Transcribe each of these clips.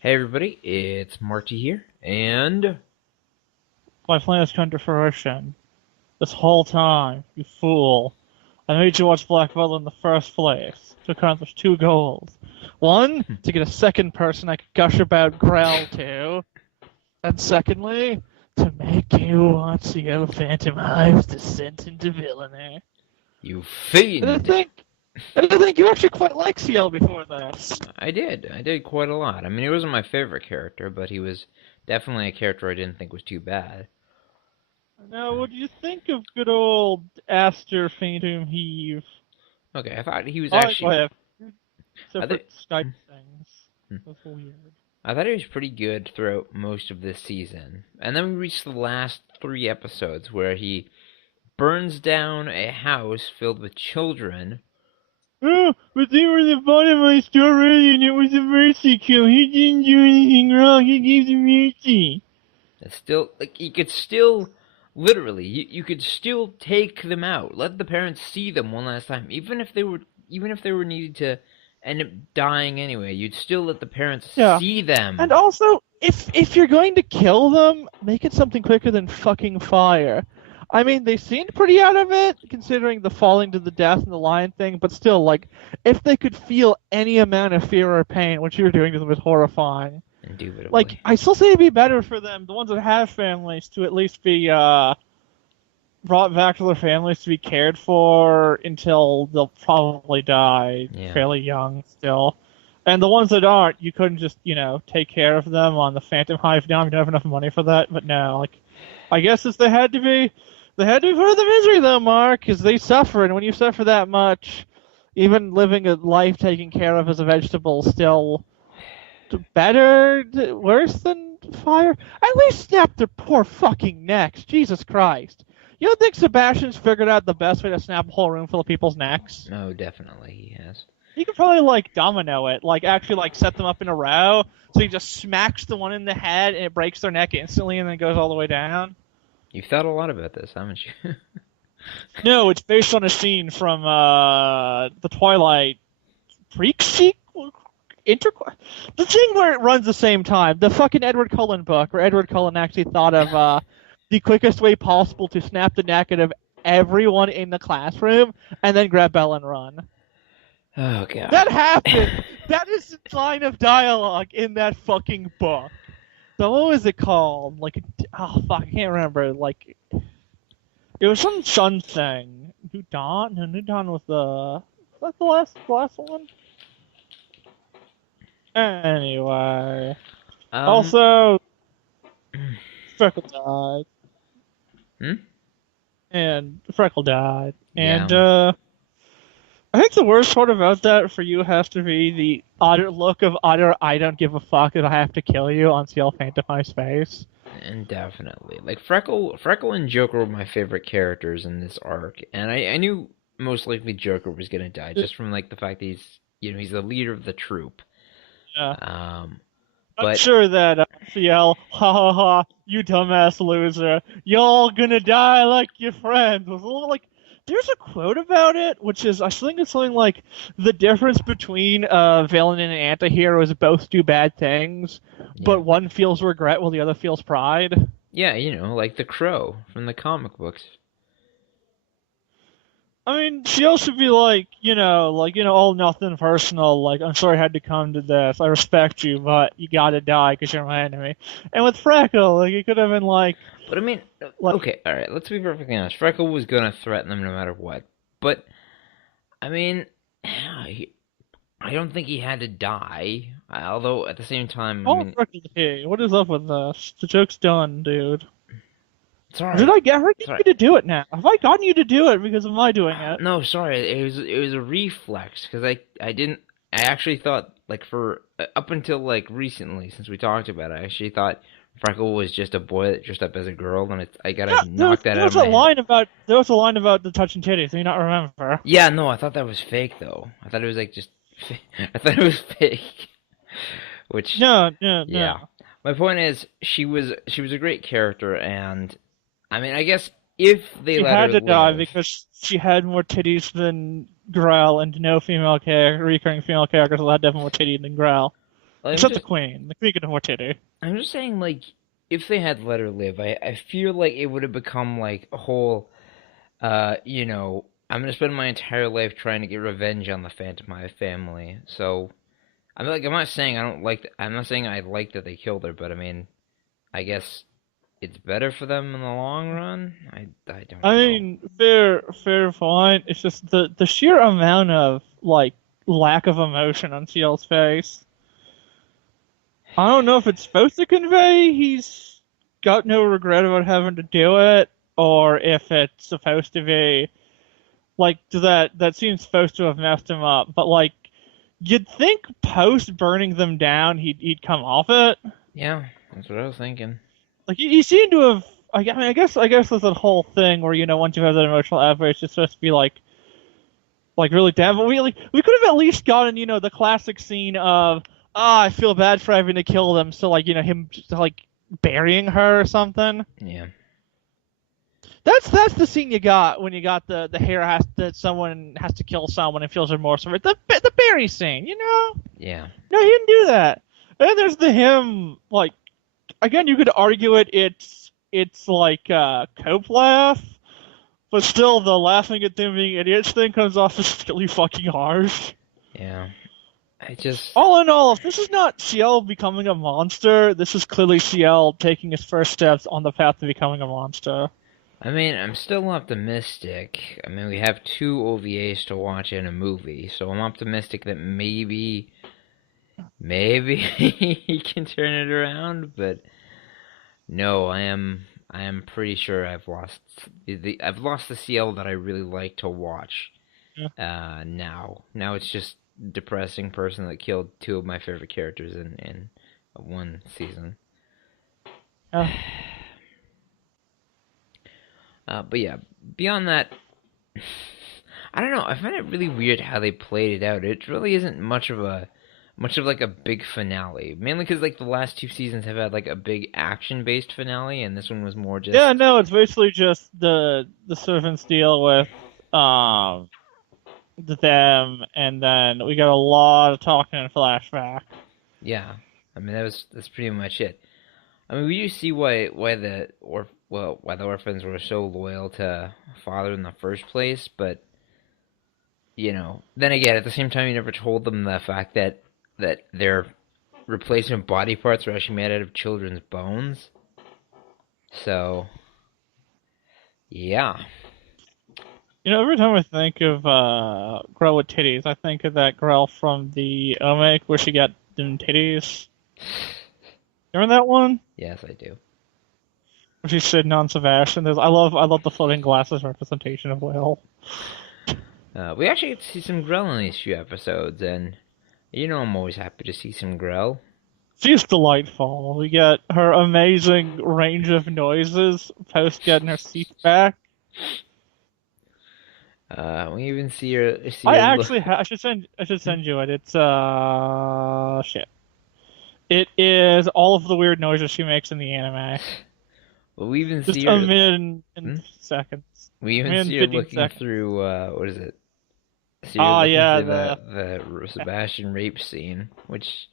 Hey everybody, it's Marty here, and My plan has come to fruition. This whole time, you fool. I made you watch Black Butler in the first place to accomplish two goals. One, to get a second person I could gush about Grell to. And secondly, to make you watch Ciel Phantom Hive's descent into villainy. you And I fiend! think, and I think you actually quite liked Ciel before this. I did quite a lot. I mean, he wasn't my favorite character, but he was definitely a character I didn't think was too bad. Now, what do you think of good old Aster Phantom Heave? Okay, I thought he was Oh, go actually, ahead. I thought, Separate Skype things. That's weird. I thought he was pretty good throughout most of this season, and then we reached the last three episodes where he burns down a house filled with children. Oh, but they were the bottom of my store earlier and it was a mercy kill. He didn't do anything wrong. He gave them mercy. And still, like, you could still, literally, you could still take them out. Let the parents see them one last time, even if they were needed to end up dying anyway. You'd still let the parents Yeah. see And them. also, if you're going to kill them, make it something quicker than fucking fire. I mean, they seemed pretty out of it, considering the falling to the death and the lion thing, but still, like, if they could feel any amount of fear or pain, what you were doing to them was horrifying. Like, Indubitably. I still say it'd be better for them, the ones that have families, to at least be, brought back to their families to be cared for until they'll probably die Yeah. fairly young still. And the ones that aren't, you couldn't just, take care of them on the Phantom Hive now. You don't have enough money for that. But no, like, I guess it's they had to be part of the misery though, Mark, because they suffer. And when you suffer that much, even living a life taken care of as a vegetable still better, worse than fire. At least snap their poor fucking necks. Jesus Christ. You don't think Sebastian's figured out the best way to snap a whole room full of people's necks? Oh, definitely he has. He could probably like domino it, like actually like set them up in a row, so he just smacks the one in the head and it breaks their neck instantly and then goes all the way down. You've thought a lot about this, haven't you? No, it's based on a scene from the Twilight Freak sequel. The thing where it runs the same time, the fucking Edward Cullen book, where Edward Cullen actually thought of the quickest way possible to snap the neck out of everyone in the classroom and then grab Belle and run. Oh god. That happened. That is the line of dialogue in that fucking book. So what was it called? Like, oh fuck, I can't remember. Like, it was some Sun thing. New Dawn? No, New Dawn was was that the last one? Anyway. Um. Also, Freckle died. Hmm? And Freckle died. And, Yeah. I think the worst part about that for you has to be the utter look of utter I don't give a fuck if I have to kill you on Ciel Phantomized face. And definitely, like Freckle and Joker were my favorite characters in this arc, and I knew most likely Joker was gonna die just from like the fact that he's the leader of the troop. Yeah. Um, I'm but sure that Ciel, ha ha ha, you dumbass loser, y'all gonna die like your friends. Was a little like, there's a quote about it, which is, I think it's something like, the difference between a villain and an anti-hero is both do bad things, yeah, but one feels regret while the other feels pride. yeah, like the Crow from the comic books. I mean, Ciel should be like, oh, nothing personal, like, I'm sorry I had to come to this, I respect you, but you gotta die because you're my enemy. And with Freckle, like, it could have been like, But I mean, like, okay, all right, let's be perfectly honest. Freckle was gonna threaten them no matter what. But I mean, I don't think he had to die. Although at the same time, I oh, mean, Freckle, hey, what is up with this? The joke's done, dude. sorry, Did I get sorry. you to do it now? Have I gotten you to do it because of my doing it? No, sorry. It was a reflex because I didn't. I actually thought like for up until like recently since we talked about it, I actually thought Freckle was just a boy that dressed up as a girl, and I Yeah, gotta knock that there out of was a my head. line about the touching titties. Do you not remember? Yeah, no, I thought that was fake though. I thought it was like just. I thought it was fake. Which No, no, yeah. no. My point is she was a great character, and I mean I guess if they She let had her to die live. because she had more titties than Grell, and no recurring female characters allowed to have more titties than Grell. Except the Queen. The Queen can have more titty. I'm just saying, like, if they had let her live, I feel like it would have become like a whole, I'm gonna spend my entire life trying to get revenge on the Phantom Hive family. So, I'm not saying I don't like, I'm not saying I like that they killed her, but I mean, I guess it's better for them in the long run. I don't I know. mean, fair point. It's just the sheer amount of, like, lack of emotion on Ciel's face. I don't know if it's supposed to convey he's got no regret about having to do it, or if it's supposed to be like that seems supposed to have messed him up. But like, you'd think post burning them down, he'd come off it. Yeah, that's what I was thinking. Like he seemed to have. I mean, I guess there's that whole thing where once you have that emotional outburst, it's supposed to be like really damn. But we could have at least gotten the classic scene of I feel bad for having to kill them, so like him just, like burying her or something. Yeah. That's the scene you got when you got the hair that someone has to kill someone and feels remorse for it. The Barry scene, Yeah. No, he didn't do that. And then there's the him like again. You could argue it's like cope laugh, but still the laughing at them being idiots thing comes off as really fucking harsh. Yeah. All in all, if this is not Ciel becoming a monster, this is clearly Ciel taking his first steps on the path to becoming a monster. I mean, I'm still optimistic. I mean, we have 2 OVAs to watch in a movie, so I'm optimistic that maybe he can turn it around, but no, I am pretty sure I've lost the Ciel that I really like to watch. Yeah. Now it's just a depressing person that killed 2 of my favorite characters in one season. But yeah, beyond that, I don't know. I find it really weird how they played it out. It really isn't much of like a big finale. Mainly because like the last 2 seasons have had like a big action-based finale, and this one was more just. Yeah, no, it's basically just the servants deal with them, and then we got a lot of talking in flashback. Yeah, I mean that's pretty much it. I mean, we do see why the orphans were so loyal to father in the first place, but then again, at the same time, you never told them the fact that their replacement body parts were actually made out of children's bones. So, yeah. Every time I think of Grell with titties, I think of that Grell from the Omake where she got them titties. Remember that one? Yes, I do. Where she's sitting on Sebastian. I love the floating glasses representation of Will. We actually get to see some Grell in these few episodes, and I'm always happy to see some Grell. She's delightful. We get her amazing range of noises post getting her teeth back. We even see her. I should send you it. It's shit. It is all of the weird noises she makes in the anime. Well, we even Just see her. a minute in seconds. We even see her looking seconds. Through. What is it? Yeah, the Sebastian rape scene, which.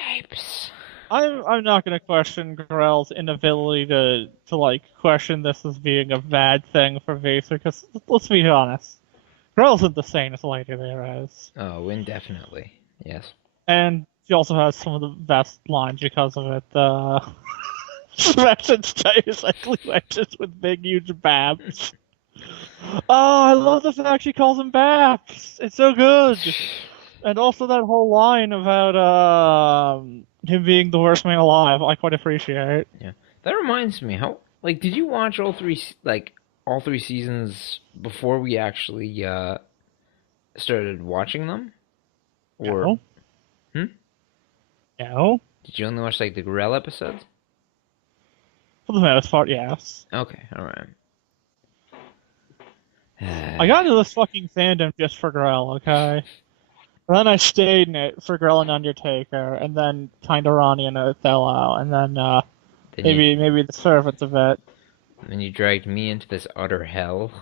Yipes. I'm not gonna question Grell's inability to like question this as being a bad thing for Vaser, because let's be honest, Grell isn't the sanest lady there is. Oh, indefinitely, yes. And she also has some of the best lines because of it. Sebastian's is ugly wedges with big, huge babs. Oh, I love the fact she calls them babs. It's so good. And also that whole line about him being the worst man alive, I quite appreciate. Yeah, that reminds me. Did you watch all three seasons before we actually started watching them? Or no. No. Did you only watch the Grell episodes? For the most part, yes. Okay, all right. I got into this fucking fandom just for Grell, okay? And then I stayed in it for Grell and Undertaker, and then kind of Ronnie and Othello, and then maybe the Servants a bit. And then you dragged me into this utter hell.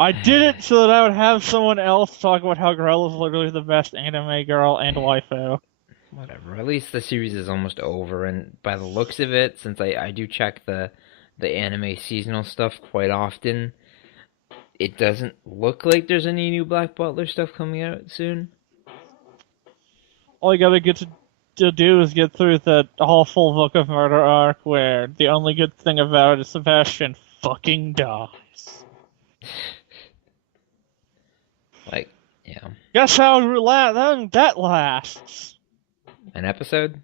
I did it so that I would have someone else talk about how Grell is literally the best anime girl and waifu. Whatever. At least the series is almost over, and by the looks of it, since I do check the anime seasonal stuff quite often, it doesn't look like there's any new Black Butler stuff coming out soon. All you gotta get to do is get through the whole full Book of Murder arc where the only good thing about it is Sebastian fucking dies. Like, yeah, Guess how that lasts? an episode.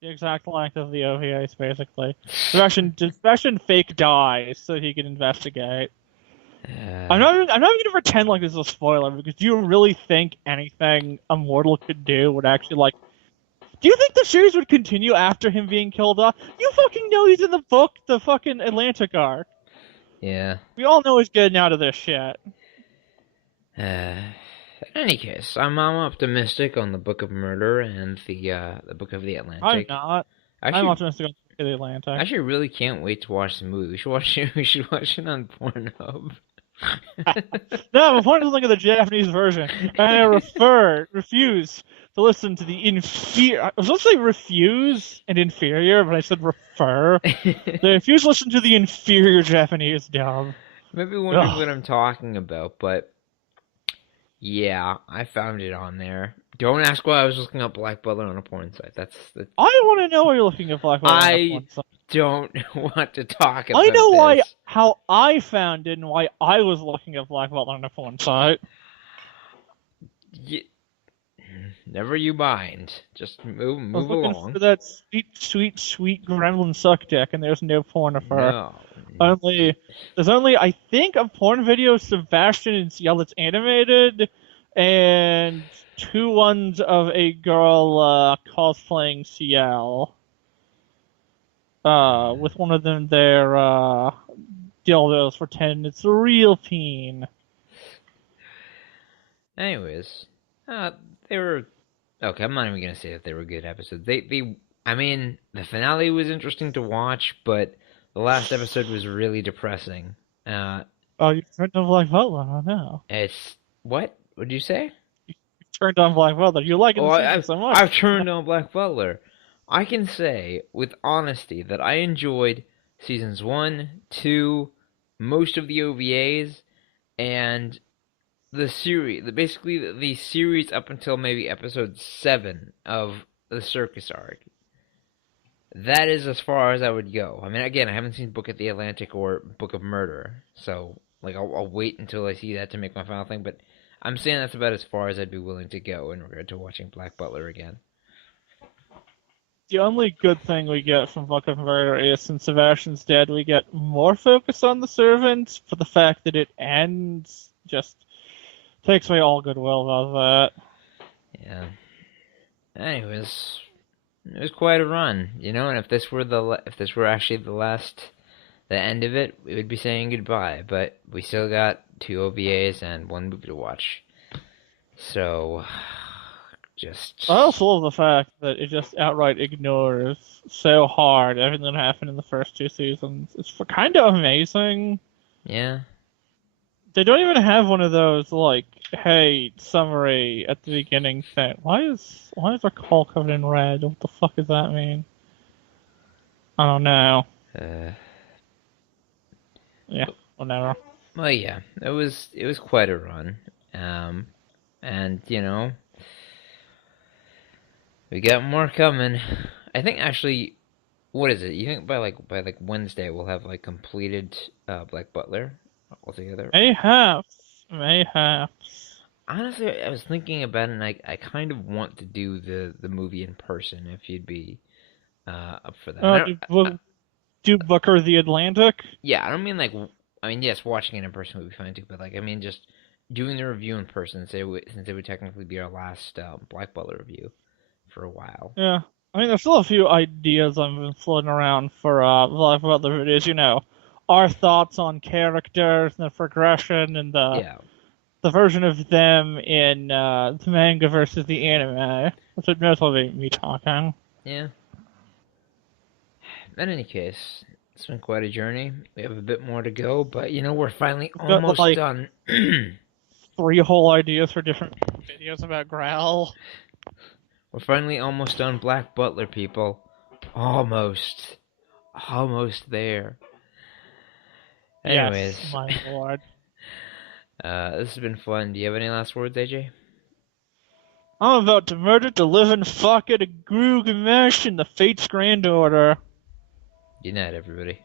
The exact length of the OVAs, basically. Sebastian fake dies so he can investigate. I'm not even gonna pretend like this is a spoiler, because do you really think anything a mortal could do would actually, like... Do you think the series would continue after him being killed off? You fucking know he's in the book, the fucking Atlantic arc. Yeah. We all know he's getting out of this shit. In any case, I'm optimistic on the Book of Murder and the Book of the Atlantic. I'm not. I'm Actually, optimistic on the Atlantic. I actually really can't wait to watch the movie. We should watch it. We should watch it on Pornhub. No, I'm pointing to look at the Japanese version, and I refuse to listen to the inferior. I was supposed to say refuse and inferior, but I said refer. They refuse to listen to the inferior Japanese dub. Maybe wondering what I'm talking about, but yeah, I found it on there. Don't ask why I was looking up Black Butler on a porn site. That's I want to know why you're looking at Black Butler on a porn site. Don't want to talk about I know this. how I found it and why I was looking at Black Butler on a porn site. Never you mind. Just move I was looking along. for that sweet gremlin suck dick, and there's no porn of her. No. There's only, I think, a porn video of Sebastian and Ciel that's animated, and 2 ones of a girl cosplaying Ciel. With one of them their dildos pretending it's a real peen. Anyways, they were okay. I'm not even gonna say that they were good episodes. I mean, the finale was interesting to watch, but the last episode was really depressing. Oh, you turned on Black Butler? I know. It's what? What did you say? You turned on Black Butler. You like it so much. I've turned on Black Butler. I can say with honesty that I enjoyed seasons 1, 2, most of the OVAs, and the series. Basically, the series up until maybe episode 7 of the circus arc. That is as far as I would go. I mean, again, I haven't seen Book of the Atlantic or Book of Murder, so like I'll wait until I see that to make my final thing. But I'm saying that's about as far as I'd be willing to go in regard to watching Black Butler again. The only good thing we get from Book of Murder is, since Sebastian's dead, we get more focus on the servants, but the fact that it ends just takes away all goodwill about that. Yeah. Anyways, it was quite a run, you know. And if this were actually the end of it, we would be saying goodbye. But we still got 2 OVAs and 1 movie to watch. So, I also love the fact that it just outright ignores so hard everything that happened in the first 2 seasons. It's kind of amazing. Yeah. They don't even have one of those, like, hey, summary at the beginning thing. Why is our call covered in red? What the fuck does that mean? I don't know. Yeah, whatever. Well, yeah, it was quite a run. And, you know, we got more coming. I think actually, what is it? You think by Wednesday we'll have like completed Black Butler altogether? Mayhaps. Honestly, I was thinking about it, and I kind of want to do the movie in person if you'd be up for that. Do Booker the Atlantic? Yeah, I don't mean like, I mean, yes, watching it in person would be fine too, but like, I mean just doing the review in person, since it would technically be our last Black Butler review for a while. Yeah. I mean, there's still a few ideas I've been floating around for Black Butler videos, you know. Our thoughts on characters and the progression and the version of them in the manga versus the anime, which would mostly be me talking. Yeah. In any case, It's been quite a journey. We have a bit more to go, but we're finally We've got almost like done. 3 whole ideas for different videos about Grell. We're finally almost done Black Butler, people. Almost. Almost there. Anyways, Yes, my lord. this has been fun. Do you have any last words, AJ? I'm about to murder the living fuck out of Groog and Mesh and the Fate's granddaughter. Good night, everybody.